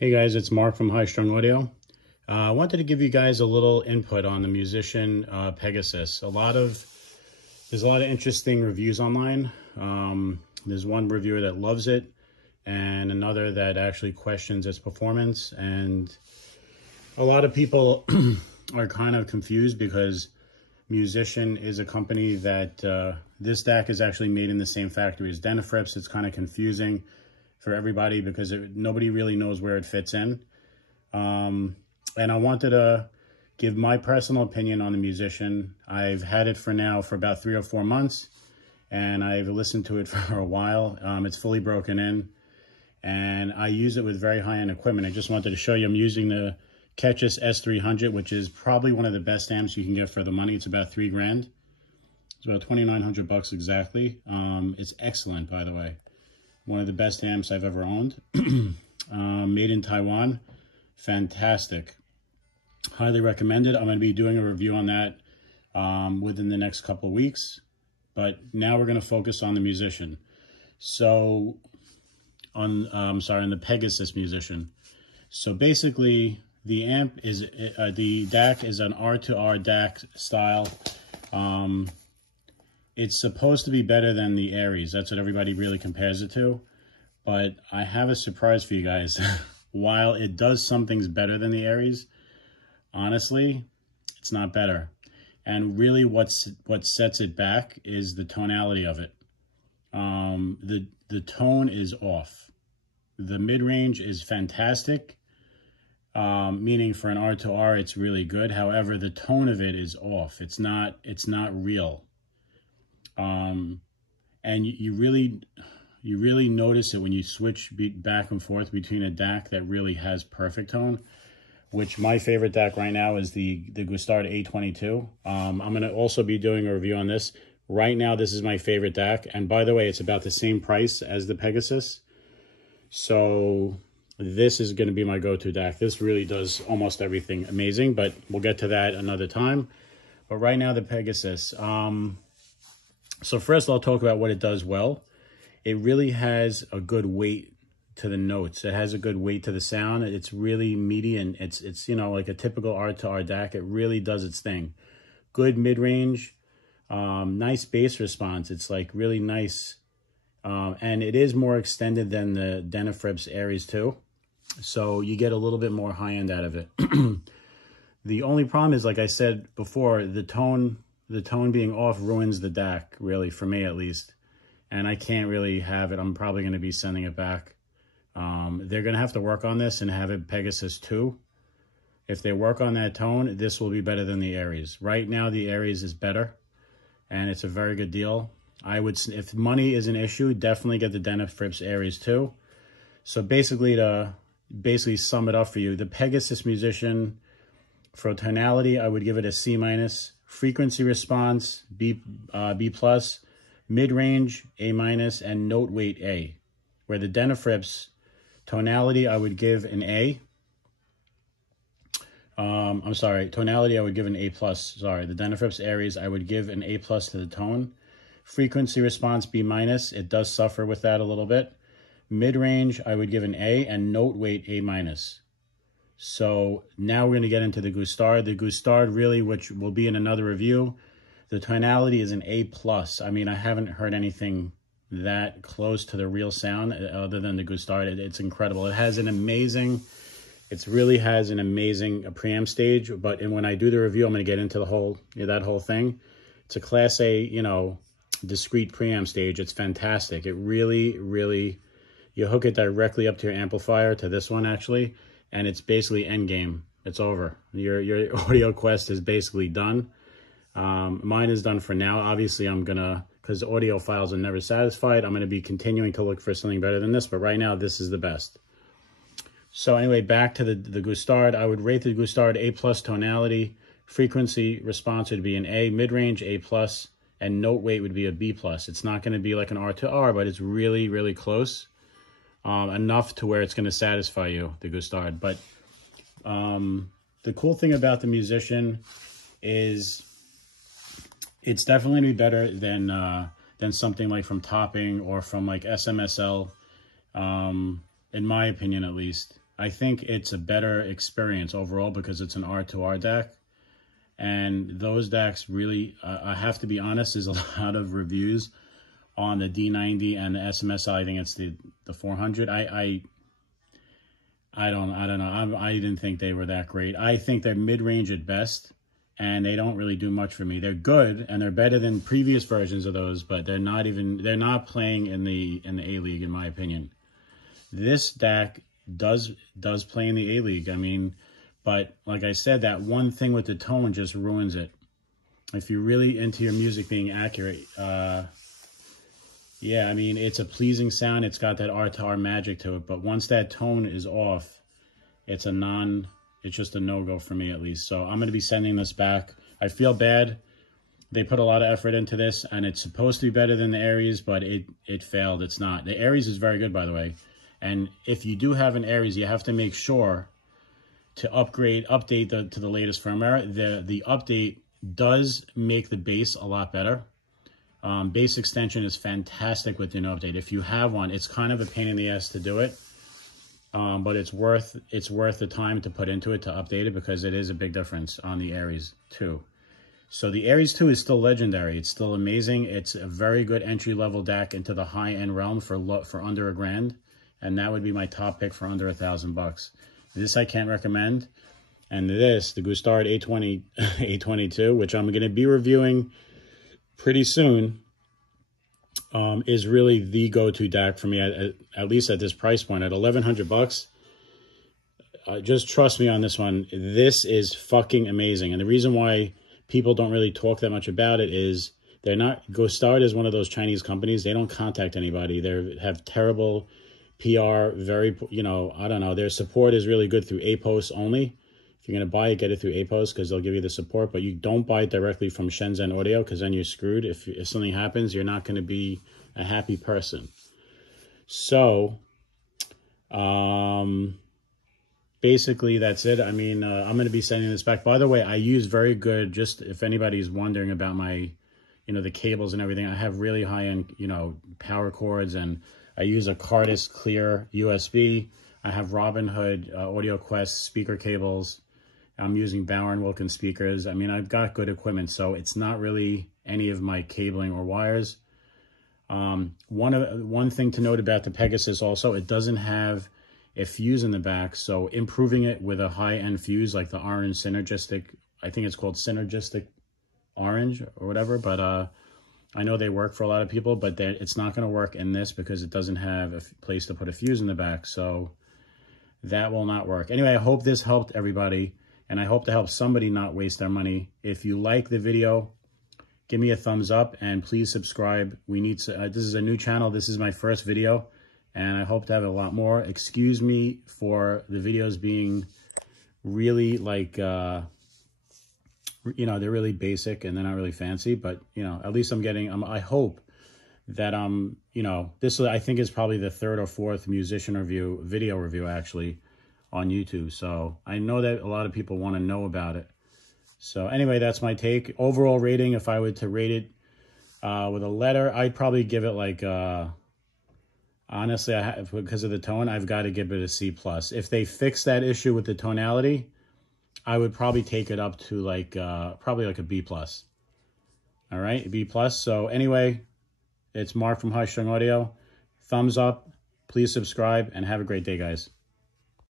Hey guys, it's Mark from HighstrungAudio. I wanted to give you guys a little input on the musician Pegasus. There's a lot of interesting reviews online. There's one reviewer that loves it and another that actually questions its performance. And a lot of people are kind of confused because Musician is a company that this DAC is actually made in the same factory as Denafrips. It's kind of confusing for everybody because nobody really knows where it fits in. And I wanted to give my personal opinion on the Musician. I've had it for about 3 or 4 months, and I've listened to it for a while. It's fully broken in, and I use it with very high-end equipment. I just wanted to show you I'm using the Pegasus S300, which is probably one of the best amps you can get for the money. It's about $3 grand. It's about 2,900 bucks exactly. It's excellent, by the way. One of the best amps I've ever owned. Made in Taiwan. Fantastic. Highly recommended. I'm going to be doing a review on that within the next couple of weeks. But now we're going to focus on the Musician. So, on the Pegasus Musician. So basically, the amp is, the DAC is an R2R DAC style. It's supposed to be better than the Aries. That's what everybody really compares it to. But I have a surprise for you guys. While it does some things better than the Aries, honestly, it's not better. And really what sets it back is the tonality of it. The tone is off. The mid-range is fantastic. Meaning for an R2R, it's really good. However, the tone of it is off. It's not real. And you really notice it when you switch back and forth between a DAC that really has perfect tone, which my favorite DAC right now is the Gustard A22. I'm going to also be doing a review on this. Right now, this is my favorite DAC. And by the way, it's about the same price as the Pegasus. So this is going to be my go-to DAC. This really does almost everything amazing, but we'll get to that another time. But right now, the Pegasus. So first, I'll talk about what it does well. It really has a good weight to the notes. It has a good weight to the sound. It's really meaty, and it's you know, like a typical R2R DAC. It really does its thing. Good mid-range, nice bass response. It's like really nice, and it is more extended than the Denafrips Aries too. So you get a little bit more high-end out of it. The only problem is, like I said before, the tone being off ruins the DAC, really, for me at least. And I can't really have it. I'm probably going to be sending it back. They're going to have to work on this and have it Pegasus 2. If they work on that tone, this will be better than the Aries. Right now, the Aries is better, and it's a very good deal. I would, if money is an issue, definitely get the Denafrips Aries 2. So basically, to sum it up for you, the Pegasus Musician, for tonality, I would give it a C-. Frequency response, B+. Mid-range, A-, and note weight, A. Where the Denafrips tonality, I would give an A. Tonality, I would give an A+. Sorry, the Denafrips Aries, I would give an A+ to the tone. Frequency response, B-. It does suffer with that a little bit. Mid-range, I would give an A, and note weight, A-. So now we're going to get into the Gustard. The Gustard, really, which will be in another review, the tonality is an A+. I mean, I haven't heard anything that close to the real sound other than the Gustard. It's incredible. It has an amazing, really has an amazing preamp stage. But when I do the review, I'm going to get into that whole thing. It's a Class A, you know, discrete preamp stage. It's fantastic. It really, you hook it directly up to your amplifier, to this one actually, and it's basically endgame. It's over. Your audio quest is basically done. Mine is done for now. Obviously, I'm gonna, because audio files are never satisfied, I'm gonna be continuing to look for something better than this, but right now, this is the best. So anyway, back to the Gustard. I would rate the Gustard A+ tonality. Frequency response would be an A, mid-range A+, and note weight would be a B+. It's not gonna be like an R2R, but it's really close. Enough to where it's gonna satisfy you, the Gustard. But the cool thing about the Musician is it's definitely going to be better than something like from Topping or from like SMSL, in my opinion at least. I think it's a better experience overall because it's an R2R DAC. And those DACs really, I have to be honest, there's a lot of reviews on the D90 and the SMSI. I think it's the 400. I don't know. I didn't think they were that great. I think they're mid-range at best, and they don't really do much for me. They're good, and they're better than previous versions of those, but they're not playing in the A League, in my opinion. This DAC does play in the A League. I mean, but like I said, that one thing with the tone just ruins it. If you're really into your music being accurate, yeah, I mean, it's a pleasing sound. It's got that R2R magic to it. But once that tone is off, it's just a no-go for me, at least. So I'm going to be sending this back. I feel bad. They put a lot of effort into this, and it's supposed to be better than the Aries, but it failed. It's not. The Aries is very good, by the way. And if you do have an Aries, you have to make sure to update to the latest firmware. The update does make the bass a lot better. Bass extension is fantastic with the new update. If you have one, it's kind of a pain in the ass to do it, but it's worth the time to put into it to update it, because it is a big difference on the Aries 2. So the Aries 2 is still legendary. It's still amazing. It's a very good entry-level DAC into the high-end realm for under $1,000, and that would be my top pick for under $1,000. This I can't recommend. And this, the Gustard 822, which I'm going to be reviewing pretty soon, is really the go-to DAC for me, at least at this price point, at $1,100. Just trust me on this one. This is fucking amazing. And the reason why people don't really talk that much about it is they're not, Gustard is one of those Chinese companies. They don't contact anybody. They have terrible PR, very, I don't know. Their support is really good through APOS only. If you're going to buy it, get it through APOS because they'll give you the support, but you don't buy it directly from Shenzhen Audio because then you're screwed. If something happens, you're not going to be a happy person. So, basically that's it. I mean, I'm going to be sending this back. By the way, I use very good, just if anybody's wondering about my, the cables and everything, I have really high-end, power cords, and I use a Cardis Clear USB. I have Robinhood Audio Quest speaker cables. I'm using Bauer & Wilkins speakers. I mean, I've got good equipment, so it's not really any of my cabling or wires. One thing to note about the Pegasus also, it doesn't have a fuse in the back, so improving it with a high-end fuse like the orange synergistic, I think it's called synergistic orange or whatever, but I know they work for a lot of people, but it's not going to work in this because it doesn't have a place to put a fuse in the back, so that will not work. Anyway, I hope this helped everybody, and I hope to help somebody not waste their money. If you like the video, give me a thumbs up, and please subscribe. We need to, this is a new channel. This is my first video, and I hope to have a lot more. Excuse me for the videos being really like, they're really basic and they're not really fancy, but, at least I'm getting, I hope that this I think is probably the third or fourth video review actually on YouTube. So I know that a lot of people want to know about it. So anyway, that's my take. Overall rating, if I were to rate it with a letter, I'd probably give it like, honestly, because of the tone, I've got to give it a C+. If they fix that issue with the tonality, I would probably take it up to like, probably like a B+. All right, B+. So anyway, it's Mark from HighstrungAudio. Thumbs up, please subscribe, and have a great day, guys.